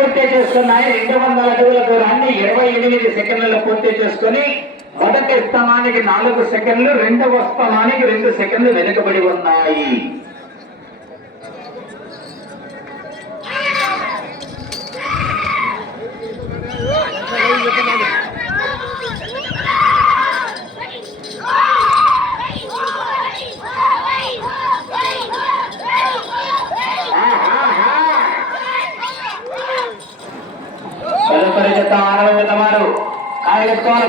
చేసుకున్నాయి. రెండు వందల అడుగుల దూరాన్ని ఇరవై ఎనిమిది సెకండ్లలో పూర్తి చేసుకుని మొదటి స్థానానికి నాలుగు సెకండ్లు రెండవ స్థానానికి రెండు సెకండ్లు వెనుకబడి ఉన్నాయి. పెద్దవారు. జత వారు కాయగట్టుకోవాలి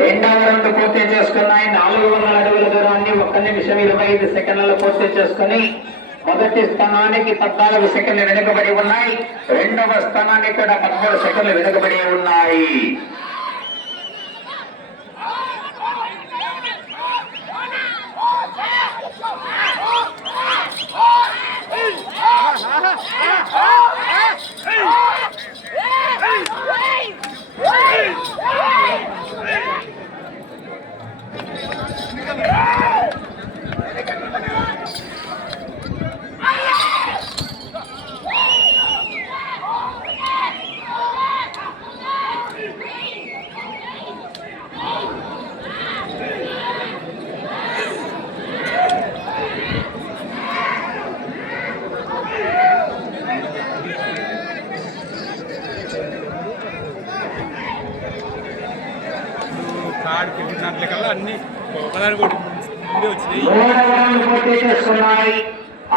రెండవ రౌండ్ పూర్తి చేసుకున్నాయి. నాలుగు వందల ఒక్క నిమిషం ఇరవై ఐదు సెకండ్లలో పూర్తి చేసుకుని మొదటి స్థానానికి పద్నాలుగు సెకండ్లు వెనుకబడి ఉన్నాయి. రెండవ స్థానానికి కూడా పదమూడు సెకండ్లు వెనుకబడి ఉన్నాయి. ఒకదాని ఒకటి ముందే వచ్చినాయి.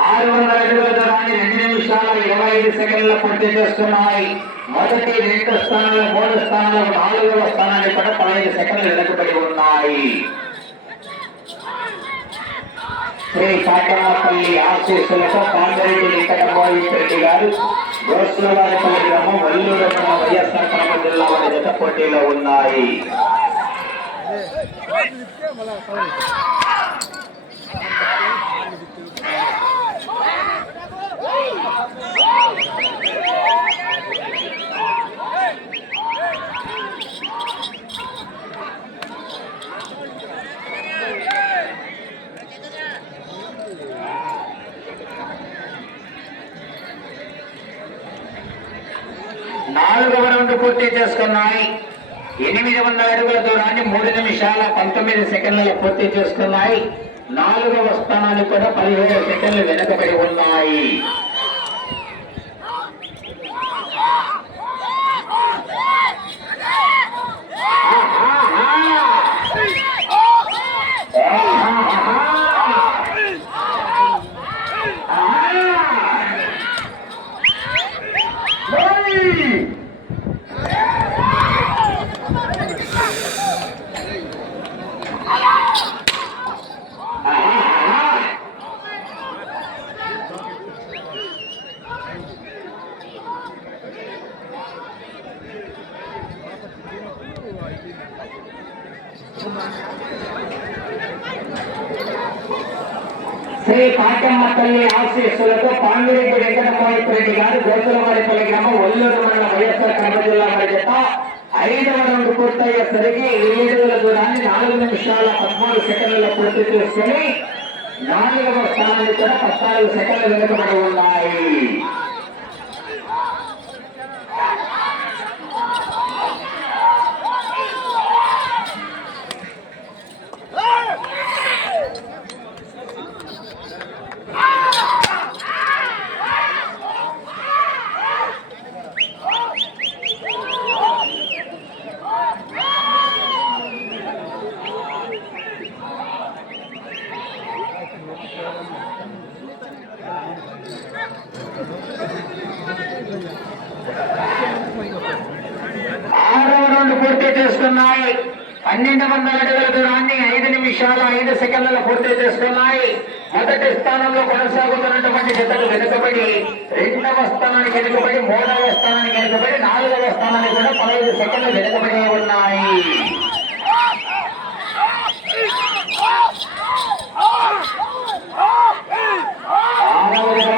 ఆరు వందల అడుగుల దూరాన్ని రెండు నిమిషాల ఇరవై ఐదు సెకండ్ల పూర్తి చేస్తున్నాయి మొదటి రెండు స్థానాలు మూడు స్థానాలు నాలుగవ స్థానాన్ని కూడా పదహైదు సెకండ్లు వెనుకబడి ఉన్నాయి. శ్రీ కాకమ్మపల్లి ఆశీస్సులతో పాండరెడ్డి వెంకటమోహిరెడ్డి గారు గోసులవారిపల్లి గ్రామం వల్లూరు మండలం వైఎస్ఆర్ కడప జిల్లా వారి జత పోటీలో ఉన్నాయి. నాలుగవ రౌండ్ పూర్తి చేసుకున్నాయి. ఎనిమిది వందల అడుగుల దూరాన్ని మూడు నిమిషాల పంతొమ్మిది సెకండ్లలో పూర్తి చేసుకున్నాయి. నాలుగవ స్థానానికి కూడా పదిహేడు సెకండ్లు వెనుకబడి ఉన్నాయి. శ్రీ కాటమ్మ తల్లి ఆశీస్సులతో పాండురెడ్డి వెంకటమోహిత్ రెడ్డి గారు గోతులవారిపల్లి గ్రామం ఒల్లూరు మండల వైఎస్ఆర్ కడప జిల్లా వారి చేత ఐదవ రౌండ్ పూర్తయ్యేసరికి ఏడుగుల దూరాన్ని నాలుగు నిమిషాల పద్నాలుగు సెకండ్ల పూర్తి చేసుకుని నాలుగవ స్థానాన్ని కూడా పద్నాలుగు సెకండ్లు వెనుకబడి ఉన్నాయి. జతలు వెనుకబడి రెండవ స్థానానికి వెనుకబడి మూడవ స్థానానికి వెనుకబడి నాలుగవ స్థానానికి కూడా పదహైదు సెకండ్లు వెనుకబడి ఉన్నాయి. ఆరవ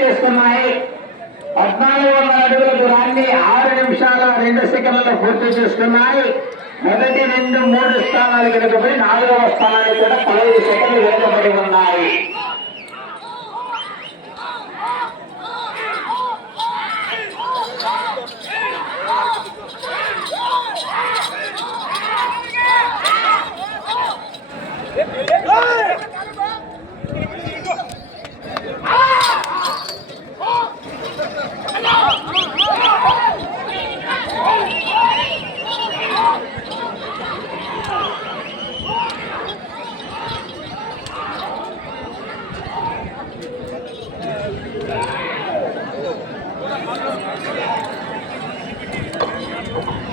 చేస్తున్నాయి. పద్నాలుగు వందల అడుగుల దూరాన్ని ఆరు నిమిషాల రెండు సెకండ్లలో పూర్తి చేస్తున్నాయి మొదటి రెండు మూడు స్థానాలు వెనుకబడి నాలుగవ స్థానాలు కూడా పదహైదు సెకండ్లు వెనుకబడి ఉన్నాయి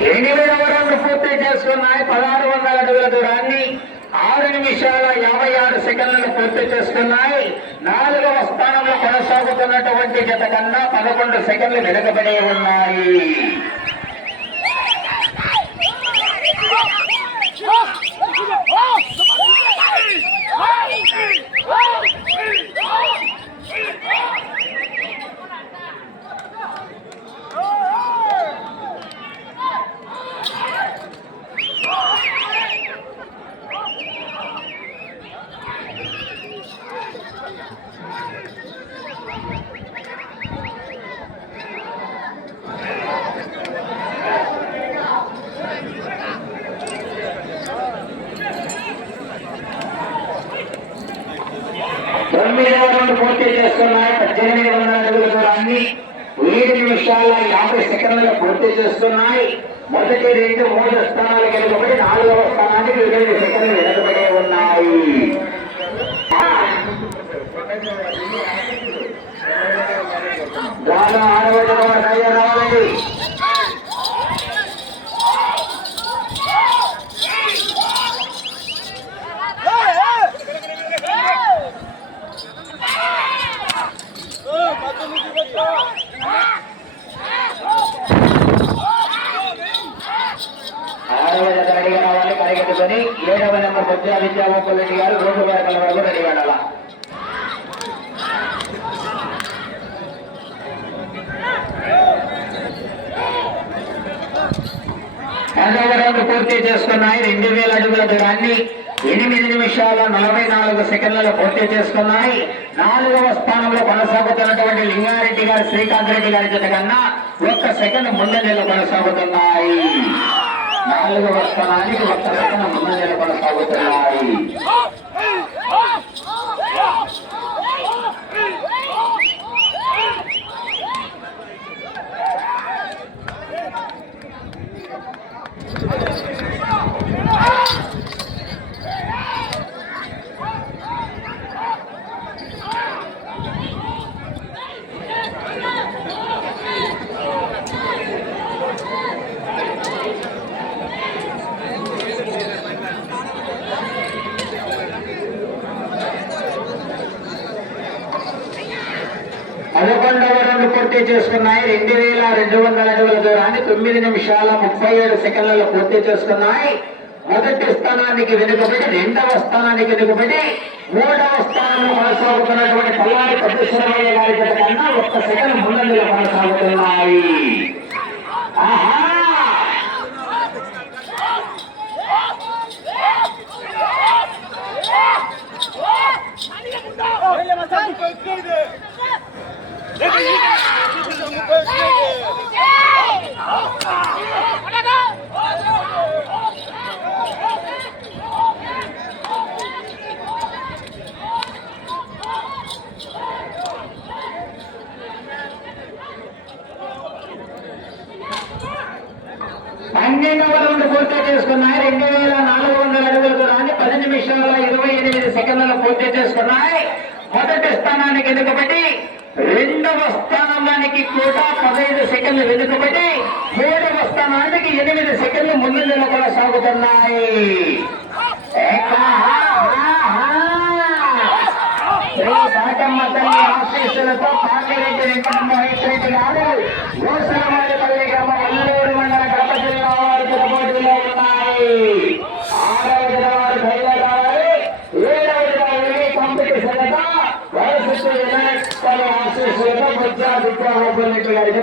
ఎనిమిదవ రౌండ్ పూర్తి చేసుకున్నాయి పదహారు వందల అడుగుల దూరాన్ని ఆరు నిమిషాల యాభై ఆరు సెకండ్లను పూర్తి చేసుకున్నాయి నాలుగవ స్థానంలో కొనసాగుతున్నటువంటి జత కన్నా పదకొండు సెకండ్లు వెనుకబడి ఉన్నాయి తొమ్మిదవ రౌండ్ పూర్తి చేసుకున్నాయి పద్దెనిమిది వందల అడుగుల ఏడు నిమిషాల యాభై సెకండ్లు పూర్తి చేస్తున్నాయి. మొదటి రెండు మూడు స్థానాలు గెలుపబడి నాలుగవ స్థానానికి ఇరవై సెకండ్లు వెనుకబడి ఉన్నాయి. దాదాపు ఆరవ రావాలండి ఆరవ జత రెడీగా రావాలి పరిగెత్తుకొని ఏడవ నెంబర్ బొజ్జా విద్యాగోపాల్ రెడ్డి గారు రోడ్డు వేరకల వరకు రెడీ ఉండాలా పదవ రౌండ్ పూర్తి చేసుకున్నాయి. రెండు వేల అడుగుల దూరాన్ని ఎనిమిది నిమిషాల నలభై నాలుగు సెకండ్లలో పూర్తి చేసుకున్నాయి. నాలుగవ స్థానంలో కొనసాగుతున్నటువంటి లింగారెడ్డి గారు శ్రీకాంత్ రెడ్డి గారి జత కన్నా ఒక్క సెకండ్ ముందంజలో కొనసాగుతున్నాయి. నాలుగవ స్థానానికి ఒక్క సెకండ్ ముందంజలో కొనసాగుతున్నాయి పదకొండవ రౌండ్ పూర్తి చేసుకున్నాయి రెండు వేల రెండు వందల అడుగుల దూరాన్ని తొమ్మిది నిమిషాల ముప్పై ఏడు సెకండ్లలో పూర్తి చేసుకున్నాయి. మొదటి స్థానానికి వెనుకబడి రెండవ స్థానానికి వెనుకబడి మూడవ స్థానంలో కొనసాగుతున్నటువంటి పల్లారి పద్మశ్వరయ్య గారి జత కన్నా ఒక్క సెకండ్ ముందంజలో కొనసాగుతున్నాయి. ఆహా! పన్నెండవ రౌండ్ పూర్తి చేసుకున్నాయి. రెండు వేల నాలుగు వందల అడుగులకు దూరాన్ని పది నిమిషాల ఇరవై ఎనిమిది సెకండ్లలో పూర్తి చేసుకున్నాయి. మొదటి స్థానానికి వెనుకబడి రెండవ స్థానానికి కూడా పదహైదు సెకండ్లు వెనుకబడి మూడవ స్థానానికి ఎనిమిది సెకండ్లు ముందు తల్లి ఆశీస్సులతో పాండిరెడ్డి వెంకట మహేష్ రెడ్డి గారు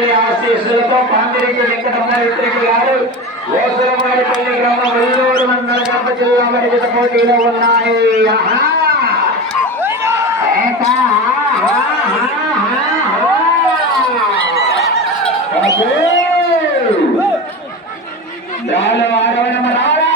పాఠ్యమట్టల్లి ఆశీస్సులతో పాండిరెడ్డి వెంకటమ్మారెడ్డి గారు ఓసరమాడిపల్లి గ్రామం వెల్లూరు మండల కడప జిల్లా మరి జత పోటీలో ఉన్నాయి ఆహా! ఏక! ఆహా! ఆహా! అబ్బో! రాలు ఆరవనమ్మ రాలా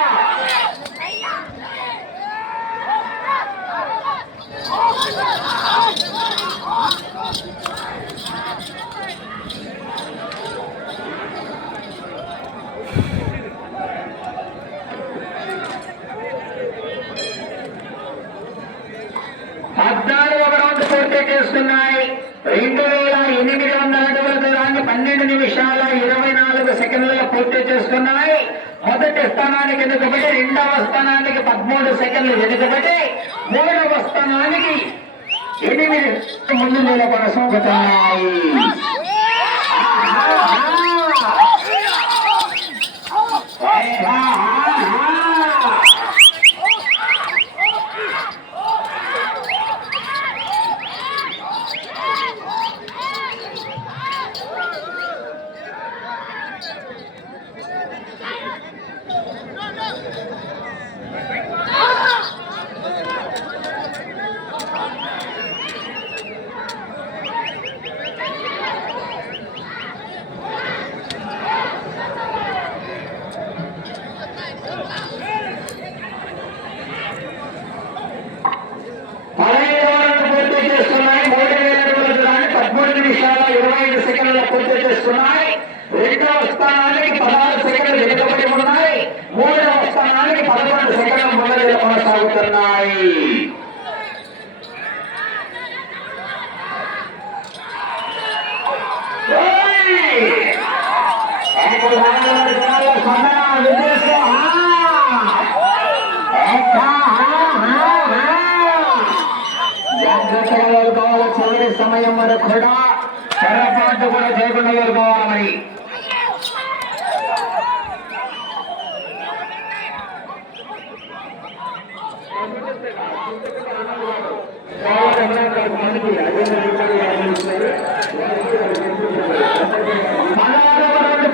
పద్నాలుగు రౌండ్ పూర్తి చేసుకున్నాయి రెండు వేల ఎనిమిది వందల అడుగుల దూరాన్ని పన్నెండు నిమిషాల ఇరవై నాలుగు సెకండ్లలో పూర్తి చేసుకున్నాయి మొదటి స్థానానికి వెనుకబడి రెండవ స్థానానికి పదమూడు సెకండ్లు వెనుకబడి మూడవ స్థానానికి ఎనిమిది ముందు నెల కొనసాగుతున్నాయి పదహైదు ఓవర్లు పూర్తి చేస్తున్నాయి మూడు వేల అడుగుల దూరాన్ని పదమూడు నిమిషాల ఇరవై ఐదు సెకండ్ల పూర్తి చేస్తున్నాయి రెండవ స్థానానికి పదహారు ఉన్నాయి మూడవ స్థానానికి పదకొండు సెకండ్ల ముందర కొనసాగుతున్నాయి. చివరి సమయం వరకు కూడా. పొరపాటు కూడా చేయకుండా వెళ్ళిపోవాలి మరి పదహారవ రౌండ్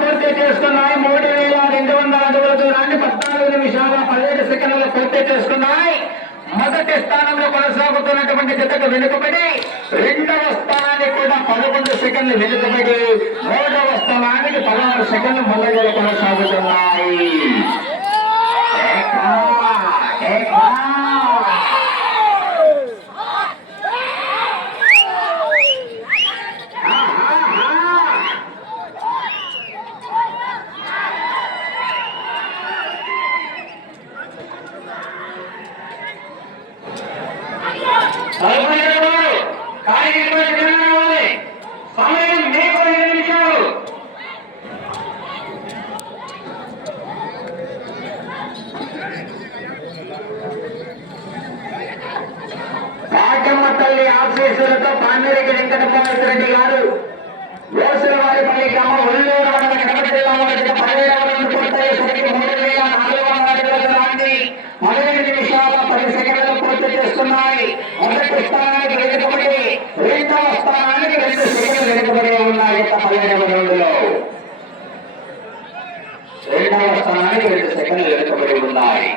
పూర్తి చేస్తున్నాయి. మూడు వేల రెండు వందల అడుగుల దూరాన్ని పద్నాలుగు నిమిషాల పదిహేడు సెకండ్లు పూర్తి చేస్తున్నాయి మొదటి స్థానంలో కొనసాగుతున్నటువంటి జతకు వెనుకబడి రెండవ స్థానానికి కూడా పదకొండు సెకండ్లు వెనుకబడి మూడవ స్థానానికి పదహారు సెకండ్లు ముందంజలు కొనసాగుతున్నాయి ఏకా, ఏకా. ఆహా! పదకొండు వారు కార్యక్రమం జరగాలి సమయం మీకు ఐదు నిమిషాలు కాకమ్మ తల్లి ఆశీస్సులతో పాండిరెడ్డి వెంకటమోహన్ రెడ్డి గారు వారిపల్లి గ్రామం ఒల్లూరు మండల కడప జిల్లా వారికి పదివేల మంది పూర్తయ్యేసరికి మూడు వేల నాలుగు వందల అడుగుల దూరాన్ని పదిహేను నిమిషాల పది సెకండ్లు ఉన్నాయి. మొదటి స్థానానికి వెనుకబడి రెండవ స్థానానికి రెండు సెకండ్లు వెనుకబడి ఉన్నాయి. పదిహేను రెండులో రెండవ స్థానానికి రెండు సెకండ్లు వెనుకబడి ఉన్నాయి.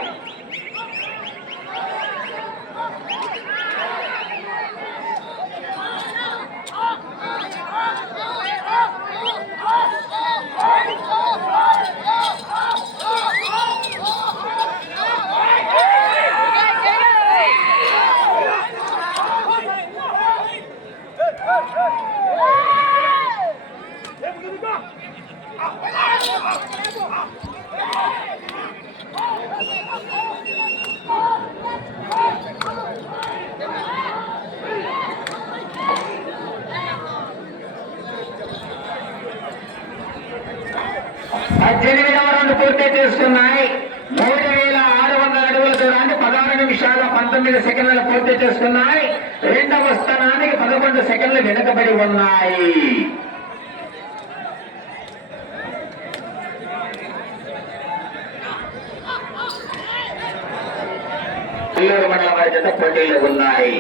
పద్దెనిమిదవ రౌండ్ పూర్తి చేసుకున్నాయి. మూడు వేల ఆరు వందల అడుగుల దూరాన్ని పదహారు నిమిషాల పంతొమ్మిది సెకండ్లు పూర్తి చేసుకున్నాయి. రెండవ స్థానానికి పదకొండు సెకండ్లు వెనుకబడి ఉన్నాయి. నెల్లూరు మండలం వారి జత పోటీలు ఉన్నాయి.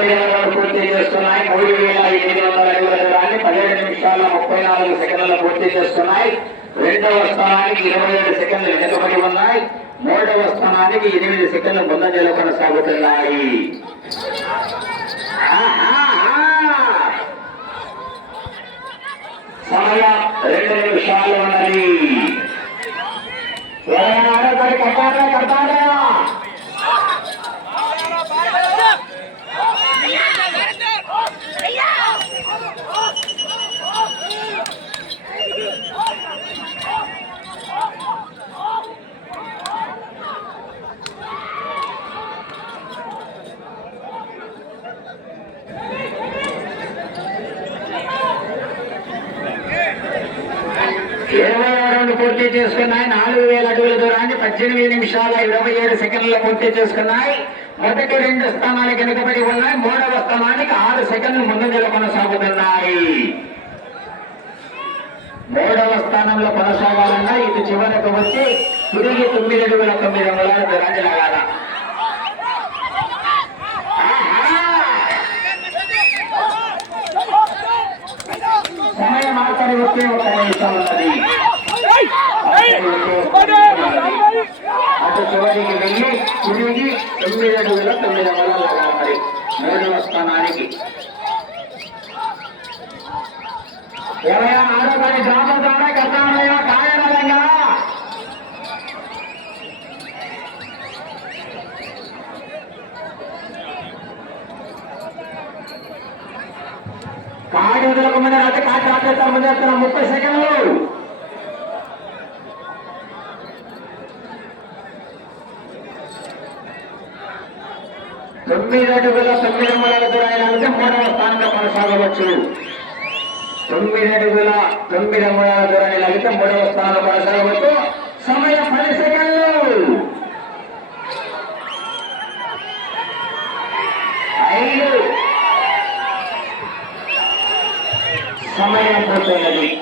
పూర్తి చేస్తున్నాయి. మూడు వేల ఎనిమిది వందల అడుగుల దూరాన్ని పదిహేడు నిమిషాల ముప్పై నాలుగు సెకండ్లు పూర్తి చేస్తున్నాయి. రెండవ స్థానానికి ఇరవై ఏడు సెకండ్లు వెనుకబడి ఉన్నాయి. మూడవ స్థానానికి ఎనిమిది సెకండ్లు ముందంజలు కొనసాగుతున్నాయి. సమయం రెండు నిమిషాలు ఉన్నది. కట్టారా కట్టారా ఇరవై రౌండ్ పూర్తి చేసుకున్నాయి. నాలుగు వేల అడుగుల దూరాన్ని పద్దెనిమిది నిమిషాల ఇరవై ఏడు సెకండ్లు పూర్తి చేసుకున్నాయి. మొదటి రెండు స్థానాలు వెనుకబడి ఉన్నాయి. మూడవ స్థానానికి ఆరు సెకండ్లు ముందంజలు కొనసాగుతున్నాయి. మూడవ స్థానంలో కొనసాగాలన్నా ఇది చివరకు వచ్చి తిరిగి తొమ్మిది అడుగుల తొమ్మిది వందల దూరాన్ని లాగాల. సమయం ఆఖరి ఒకే ఒక నిమిషం ఉన్నది. అటు చివరికి వెళ్ళి. తిరిగి తొమ్మిది అడుగుల తొమ్మిది వందల లాగాలి మరి మూడవ స్థానానికి ఎవరైనా ముందు రాత్రి రాత్రి ముందు ముప్పై సెకండ్లు. తొమ్మిది అడుగుల తొమ్మిది మూలలతో రాయడానికి మూడవ స్థానంలో కొనసాగవచ్చు. తొమ్మిది అడుగుల తొమ్మిది మూలల దూరాన్ని లాగితే మూడవ స్థానంలో కొనసాగవచ్చు. సమయం పది సెకండ్లు. ఐదు. సమయం పూర్తయినది.